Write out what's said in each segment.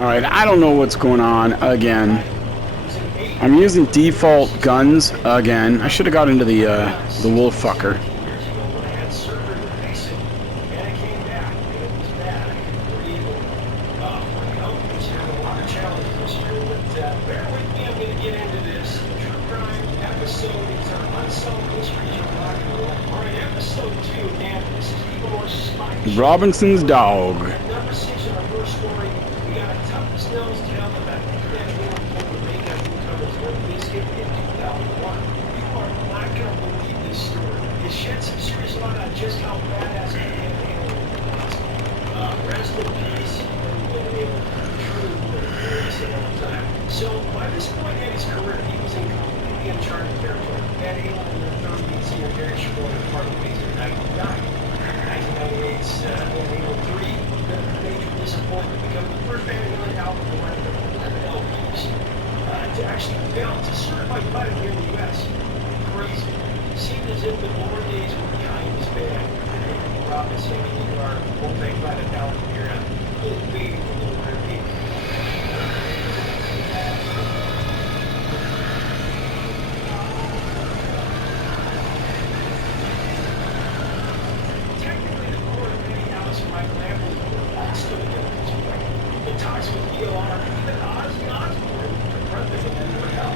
Alright, I don't know what's going on again. I'm using default guns again. I should have got into the wolf fucker. Robinson's dog. Number 6 on our first story, we got a toughest nose tale about international over Mega Covers One Biscuit in 2001. You are not going to believe this story. It sheds some serious light on just how badass the handle was. Rest in peace, and true at all time. So by this point in his career, he was in completely uncharted territory. Van Halen and the third lead singer Gary Schroeder parted ways in 1999. 1998's Van Halen 3, the major disappointment, becoming the first Van Halen album to run 11 LPs to actually fail to certify platinum here in the U.S. Crazy. Seemed as if the glory days were behind his band. And Rob is singing our multi-platinum album here is big a little repeat. Talks with ELR, even Ozzy Osbourne confronted him in the hell.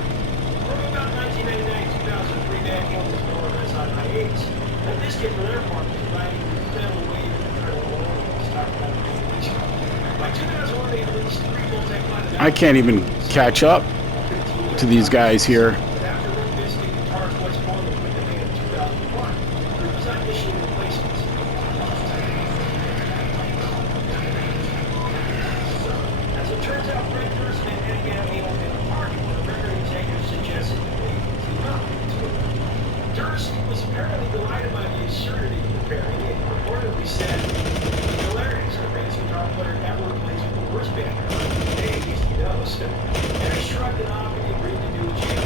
From about 1999-2003, Van Halen was more or less on hiatus. And this kid, for their part, was riding the fell wave of incredible loneliness, talking about a few weeks ago. By 2001, they released 3 multi-platinum. I can't even catch up to these guys here. After Limp Bizkit, guitarist Wes Borland quit the band in 2001. He was auditioning replacements. Turns out Fred Durst and Eddie Van Halen in a party when a record executive suggested that they team up. Durst was apparently delighted by the absurdity of the pairing and reportedly said, "Hilarious, the greatest guitar player ever plays with the worst band ever. Hey, at least he knows." And I shrugged it off and he agreed to do a jam.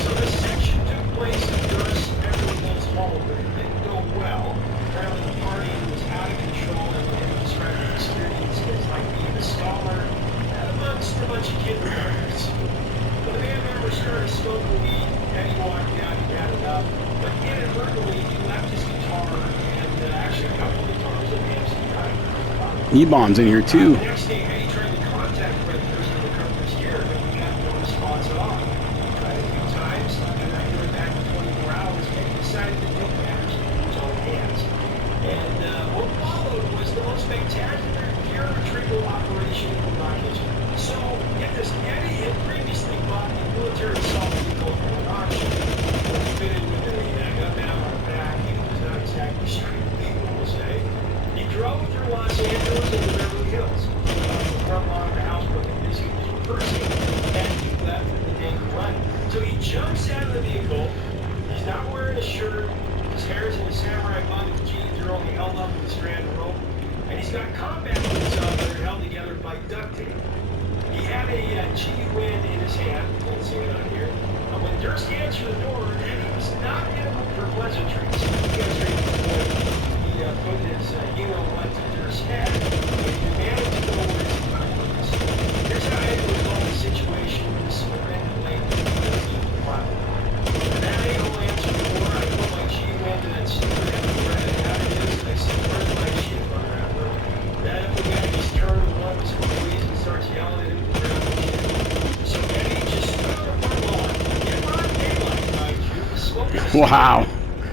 So the section took place in Durst's Beverly Hills home, but it didn't go well. Apparently the party was out of control and he described the experience as like being a scholar amongst a bunch of kid records. When the band members started smoking weed, Eddie walked out, he got it up, but inadvertently he left his guitar and actually a couple of guitars and amps he got. E-bombs in here too. The next day, Eddie tried to contact Fred Durst to recover his gear, but he got no response at all. He tried a few times, and I heard back in 24 hours, Eddie decided to take matters into his own hands. And what followed was the most spectacular gear retrieval operation in rock history. So, get this, Eddie had previously bought the military assault vehicle from an auction. It was fitted with a gun mount on the back, and it was not exactly street legal, we'll say. He drove through Los Angeles and the Beverly Hills. The front lawn of the house where the Biscuit was rehearsing, and he left with the day running. So he jumps out of the vehicle, he's not wearing a shirt, his hair is in a samurai bun, his jeans are only held up with a strand of rope, and he's got combat boots on that are held together by duct tape. He had a G-Win in his hand, you can see it on here. When Durst answered the door, and he was not in a mood for pleasantries. He got straight to the point. He put his you-know-what to Durst's head, and he demanded to know where his equipment was. Here's how Eddie resolved the situation with a surrender late to the problem. And that angle answered the door. I put my G-Win to that stupid infrared and how it is, and I said, "Where's my shit on that road?" That infrared just turned one of his employees and starts yelling at him. So Eddie just stood on the front lawn, in broad daylight, mind you, the smoke was Wow.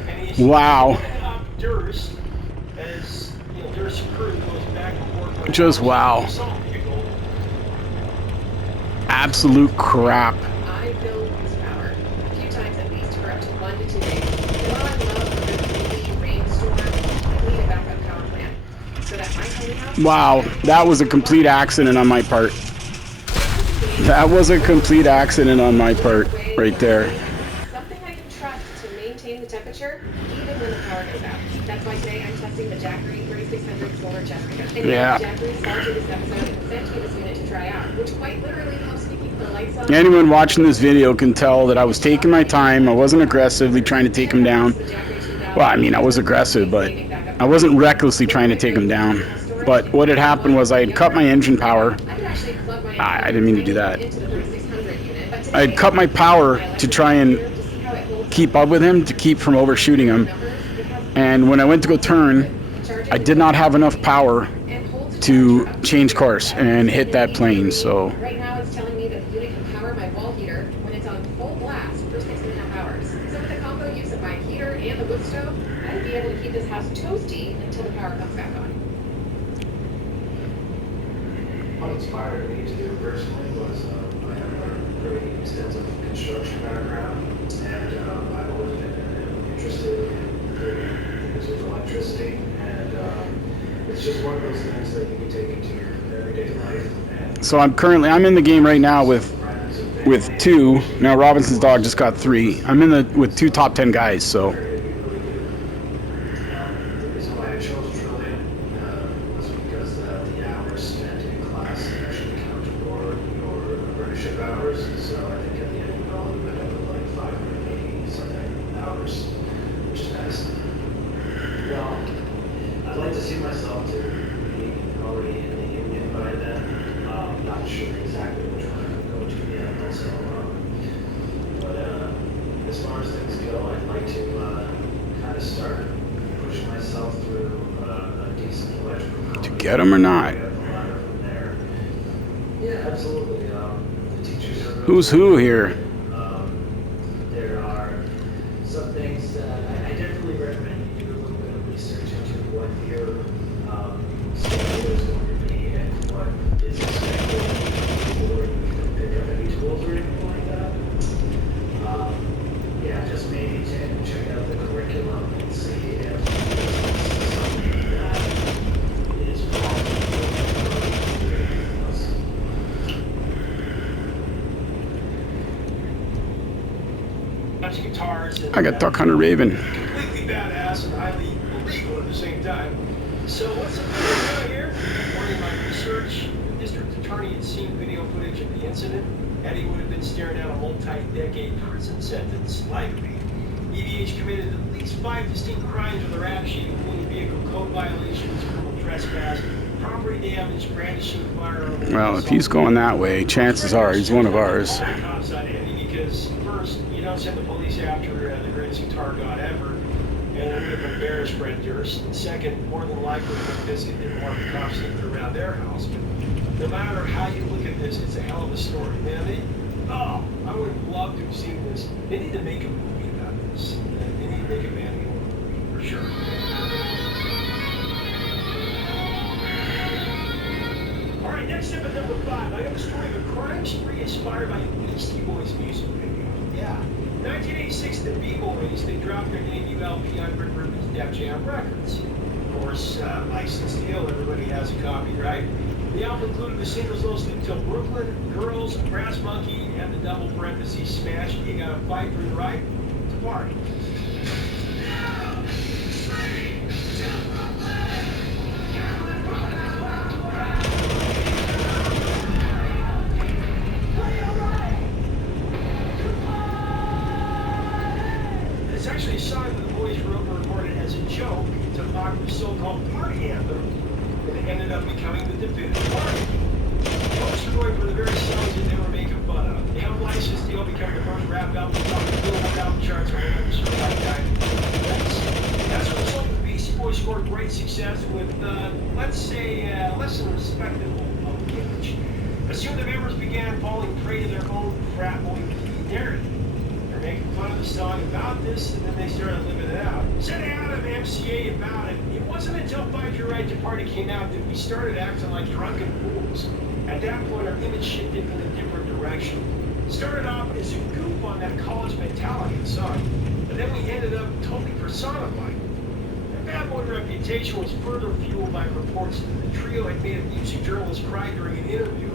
and he's Wow. up Durst as Durst's crew goes back and forth. Just wow. Absolute crap. I build use power a few times at least for up to 1 to 2 days. And while I love a good windy rainstorm, I need a backup power plan. So that my tiny house. Wow, that was a complete accident on my part. That was a complete accident on my part, right there. Something I can trust to maintain the temperature even when the power goes out. That's why today I'm testing the Jackery 3600 solar generator. And Yeah. Jackery sponsored this episode and sent me this unit to try out, which quite literally helps me keep the lights on. Anyone watching this video can tell that I was taking my time. I wasn't aggressively trying to take him down. Well, I mean, I was aggressive, but I wasn't recklessly trying to take him down. But what had happened was I had cut my engine power, I didn't mean to do that. Into the 3600 unit, but I today, cut my power to try and to see how it holds keep up with him, to keep from overshooting him. And when I went to go turn, I did not have enough power to change course and hit that plane. So right now it's telling me that the unit can power my wall heater when it's on full blast for 6.5 hours. So with the combo use of my heater and the wood stove, I'd be able to keep this house toasty until the power comes back on. What inspired me to do it personally was I have a very extensive construction background, and I've always been interested in the use of electricity, and it's just one of those things that you can take into your everyday life. And so I'm in the game right now with 2. Now Robinson's dog just got 3. I'm with 2 top 10 guys. So the reason why I chose Trillium was because the hours spent in class actually count for your apprenticeship hours. So I think at the end of it all, you would have like 580 something hours, which is nice. Well, I'd like to see myself to be already in the union by then. Not sure exactly which one I'm going to go to yet, also. But as far as things go, I'd like to kind of start pushing myself through a decent electrical company. to get him or not? Get the ladder from there. Yeah, absolutely. The teachers are Who's who here? There are some things that I definitely recommend you do a little bit of research into what your schedule is going to be and what is expected before you can pick up any tools or anything like that. Yeah, just maybe check out the curriculum and see if it's something that is guitars and I got Duck Hunter Raven. completely badass and highly illegal at the same time. So what's the video here? According to my research, the district attorney had seen video footage of the incident. Eddie would have been staring down a multi-decade prison sentence, likely. EDH committed at least 5 distinct crimes with a rap sheet, including vehicle code violations, criminal trespass, property damage, brandishing a firearm. Well, if he's going that way, chances are he's one of ours. Cops on Eddie because first, you don't send the police after the greatest guitar god ever, and then we have embarrassed Brent Durst. And second, more than likely, Biscuit didn't want the cops sneaking around their house. But no matter how you look at this, it's a hell of a story, man. I would have loved to have seen this. They need to make a movie about this. They need to make a Van Halen movie, for sure. All right, next up at number 5, I got a story of a crime spree inspired by a Beastie Boys music video. Yeah. 1986, the B-Boys, they dropped their debut LP on Rick Rubin's Def Jam Records. Of course, licensed deal, everybody has a copy, right? The album included the singles Little Sleep Till Brooklyn, Girls, Brass Monkey, and the double parentheses Smash. You gotta fight for the right to party. It's actually a song that the boys wrote and recorded as a joke to mock the so-called party anthem, and it ended up becoming the definitive party. Folks are going for the very songs that they were making fun of. The album License Deal became the first rap album to top the Billboard album charts for a certain lifetime. As a result, the Beastie Boys scored great success with, let's say, less than respectable image. Soon the members began falling prey to their own frat boy narrative. Making fun of the song about this, and then they started living it out. Said Adam MCA about it, it wasn't until Fight Your Right to Party came out that we started acting like drunken fools. At that point, our image shifted in a different direction. Started off as a goof on that college mentality song, but then we ended up totally personified. The Bad Boy reputation was further fueled by reports that the trio had made a music journalist cry during an interview.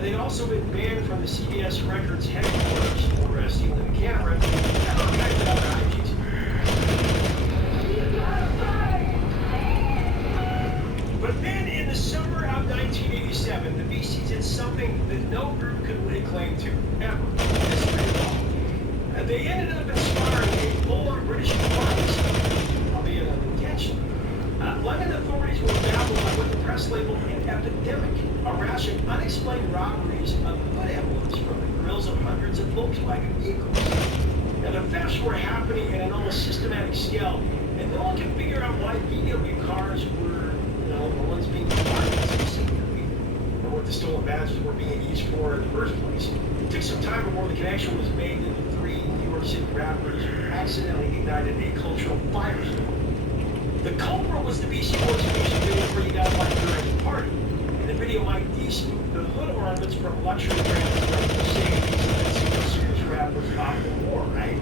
They'd also been banned from the CBS Records headquarters for stealing the camera, and all kinds of other hijinks. But then, in the summer of 1987, the Beasties did something that no group could lay claim to, ever, in history at all. They ended up inspiring a full-on British artist, albeit unintentionally. London authorities were baffled by what the press labeled an epidemic, a rash of unexplained robberies of hood emblems from the grills of hundreds of Volkswagen vehicles. Now, the thefts were happening at an almost systematic scale, and no one can figure out why VW cars were, the ones being targeted specifically, or what the stolen badges were being used for in the first place. It took some time before the connection was made that the three New York City rappers accidentally ignited a cultural firestorm. The culprit was the BC Boys music video where you got like during the party. And the video might de-spook the hood ornaments from luxury brands like Mercedes and serious rappers off the war, right?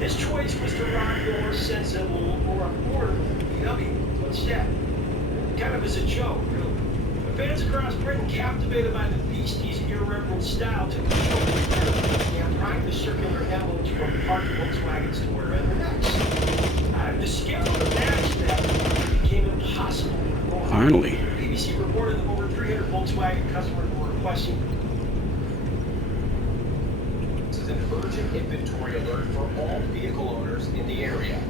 His choice was to rock the more sensible or affordable VW instead. Kind of as a joke, really. The fans across Britain, captivated by the Beasties' irreverent style, took the show and primed the circular emblems from parked Volkswagens to wear around their necks. The scale of the badge theft became impossible to ignore. Finally. BBC reported that over 300 Volkswagen customers were requesting. This is an urgent inventory alert for all vehicle owners in the area.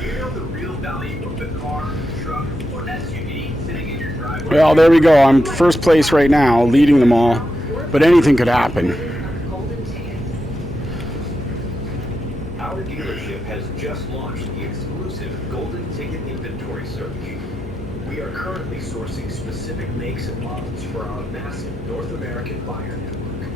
Do you know the real value of the car, truck, or SUV sitting in your driveway? Well, there we go. I'm first place right now, leading them all, but anything could happen. Our dealership has just launched the exclusive Golden Ticket Inventory Search. We are currently sourcing specific makes and models for our massive North American buyer network.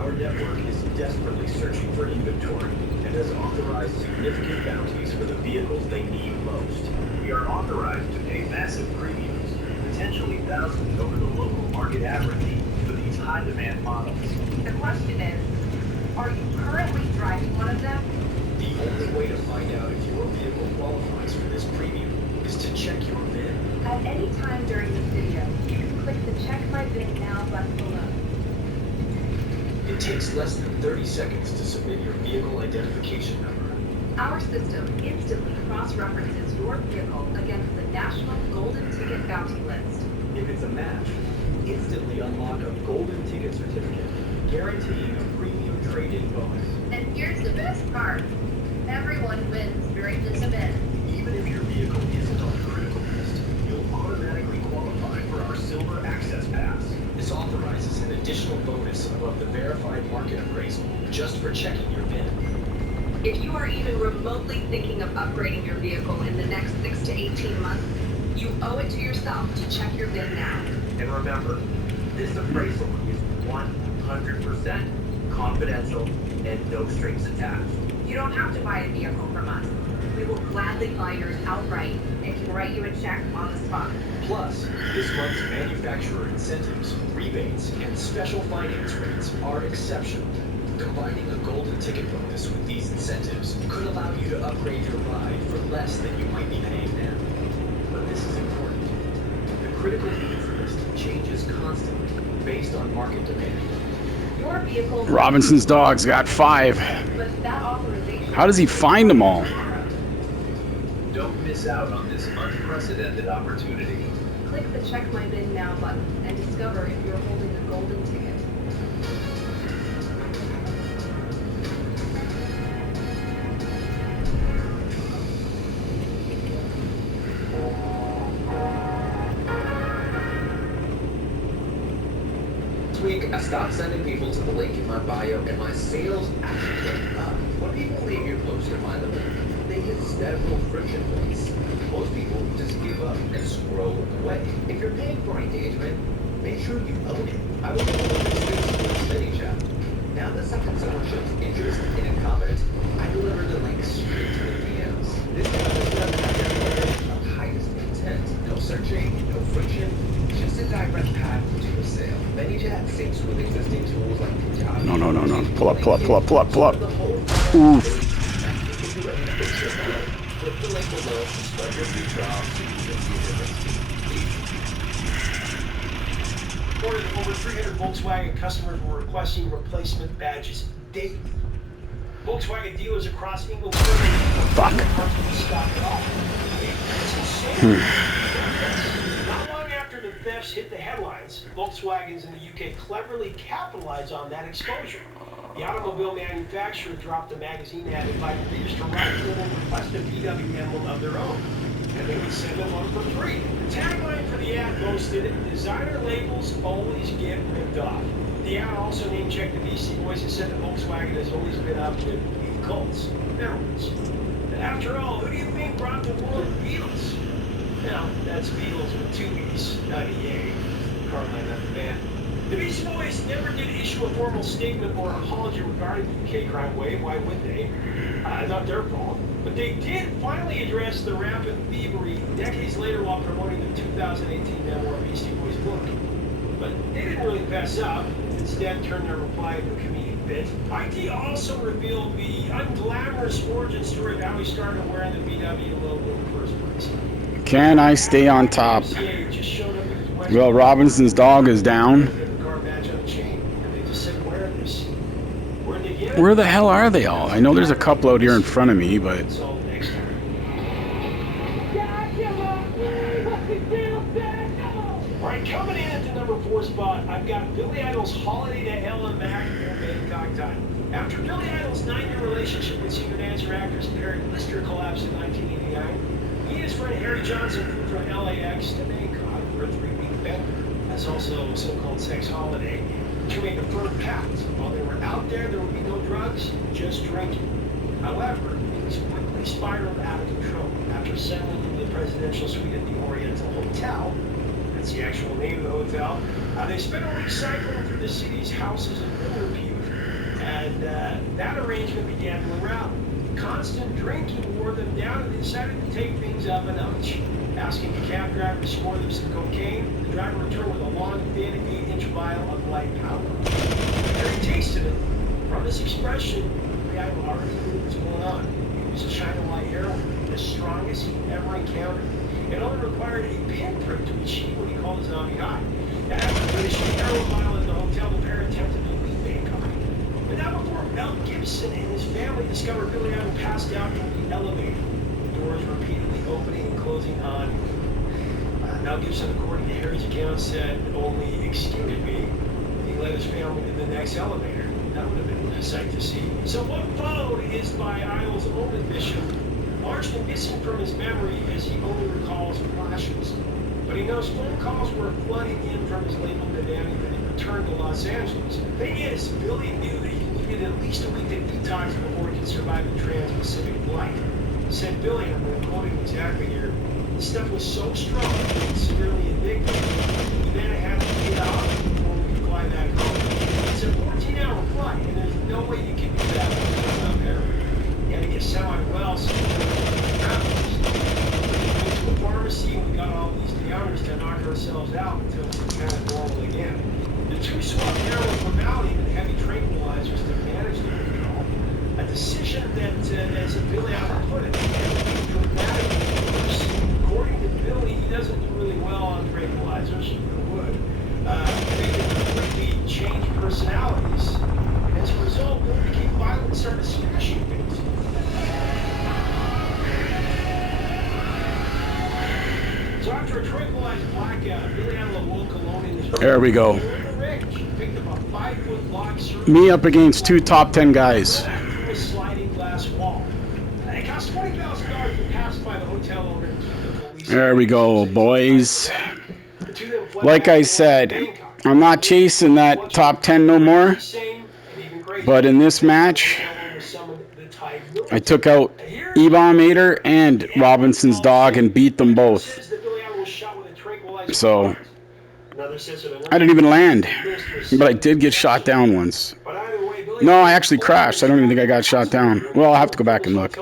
Our network is desperately searching for inventory and has authorized significant bounties for the vehicles they need most. We are authorized to pay massive premiums, potentially thousands over the local market average, for these high-demand models. The question is, are you currently driving one of them? The only way to find out if your vehicle qualifies for this premium is to check your VIN. At any time during this video, you can click the Check My VIN Now button below. It takes less than 30 seconds to submit your vehicle identification number. Our system instantly cross-references your vehicle against the National Golden Ticket Bounty List. If it's a match, instantly unlock a Golden Ticket certificate, guaranteeing a premium trade-in bonus. And here's the best part. Everyone wins during this event. Even if your vehicle isn't on the critical list, you'll automatically qualify for our Silver Access Pass. This authorizes an additional bonus above the verified market appraisal just for checking your VIN. If you are even remotely thinking of upgrading your vehicle in the next 6 to 18 months, you owe it to yourself to check your VIN now. And remember, this appraisal is 100% confidential and no strings attached. You don't have to buy a vehicle from us. We will gladly buy yours outright and can write you a check on the spot. Plus, this month's manufacturer incentives, rebates, and special finance rates are exceptional. Combining a golden ticket bonus with these incentives could allow you to upgrade your ride for less than you might be paying now. But this is important. The critical needs list changes constantly based on market demand. Your vehicle. Robinson's dog's got 5. But that authorization. How does he find them all? Don't miss out on this unprecedented opportunity. Click the Check My VIN Now button and discover if you're holding a golden ticket. This week, I stopped sending people to the link in my bio, and my sales actually went up. When people leave your post to find the link, they hit several friction points. Most people just give up and scroll away. If you're paying for engagement, make sure you own it. I was able to fix this with ManyChat. Now that something someone shows interest in a comment, I deliver the link straight to the DMs. This is of highest intent. No searching, no friction, just a direct path to a sale. ManyChat syncs with existing tools like Kajabi. No. Pull up. Oof. Click the link below to start your free trial so you can see the difference. Reported that over 300 Volkswagen customers were requesting replacement badges daily. Volkswagen dealers across England Fuck. stock it all. It's insane. Not long after the thefts hit the headlines, Volkswagens in the UK cleverly capitalized on that exposure. The automobile manufacturer dropped a magazine ad inviting readers to write to them and request a VW emblem of their own. and they would send them one for free. The tagline for the ad boasted, "Designer labels always get ripped off." The ad also name-checked the Beastie Boys and said that Volkswagen has always been up with Beatles. Memories. And after all, who do you think brought the world Beatles? Now, that's Beatles with two E's, not EA. Carline, not the band. The Beastie Boys never did issue a formal statement or apology regarding the UK crime wave. Why would they? Not their fault. But they did finally address the rampant thievery decades later while promoting the 2018 memoir Beastie Boys book. But they didn't really fess up. Instead, turned their reply into a comedic bit. IT also revealed the unglamorous origin story of how he started wearing the VW logo in the first place. Can I stay on top? MCA just showed up in his West Well, Robinson's dog is down. car badge on the chain, and they just said, "Wear this." Where'd they get it? Where the hell are they all? I know there's a couple out here in front of me, but So next time. All right, coming in at the number 4 spot, I've got Billy Idol's Holiday to Hell and Back for Bangkok Time. After Billy Idol's 9-year relationship with singer dancer actress Perry Lister collapsed in 1989, he and his friend Harry Johnson flew from LAX to Bangkok for a 3-week bender. That's also a so-called sex holiday. To make a firm pact. While they were out there would be no drugs, just drinking. However, it was quickly spiraled out of control. After settling into the presidential suite at the Oriental Hotel, that's the actual name of the hotel, they spent a week cycling through the city's houses in ill repute, and that arrangement began to unravel. Constant drinking wore them down, and they decided to take things up a notch. Asking the cab driver to score them some cocaine, the driver returned with a long, thin, 8-inch vial of light powder. Harry tasted it. From this expression, the guy already knew what was going on. It was a China White heroin, the strongest he'd ever encountered. It only required a pinprick to achieve what he called a zombie high. Now, after finishing the heroin vial at the hotel, the pair attempted to leave Bangkok. But not before Mel Gibson and his family discovered Billy Idol passed out in the elevator. The doors repeatedly opening and closing on. Mel Gibson, according to Harry's account, said only, "Excuse me." He led his family to the next elevator. That would have been a sight to see. So what followed is, by Idol's own admission, largely missing from his memory, as he only recalls flashes. But he knows phone calls were flooding in from his label demanding that he return to Los Angeles. The thing is, Billy knew that he needed at least a week to detox before he could survive the Trans-Pacific flight. Said Billy, and I'm going to quote him exactly here, "The stuff was so strong, and severely addictive, we then had to get out before we could fly back home. It's a 14-hour flight, and there's no way you can do that without heroin. You got to get semi-well, so you can travel. We went to a pharmacy, and we got all these deodorants to knock ourselves out until we were kind of normal again. The two swapped heroin for Valium and heavy tranquilizers to manage the withdrawal. A decision that, as Billy Idol put it, dramatically worse. According to Billy, he doesn't do really well on tranquilizers, who would. They can completely change personalities. And as a result, Billy became violent and started smashing things. So after a tranquilized blackout, Billy Idol awoke alone in his room. there we go. Picked up a 5-foot log circle. Me up against 2 top 10 guys. Through a sliding glass wall. It cost $20,000 to pass by the hotel owner and keep the police. There we go, boys. The two then fled Like back I to said, Bangkok. I'm not chasing that top 10 no more. But in this match, I took out Ebommator and Robinson's dog and beat them both. So, I didn't even land. But I did get shot down once. No, I actually crashed. I don't even think I got shot down. Well, I'll have to go back and look.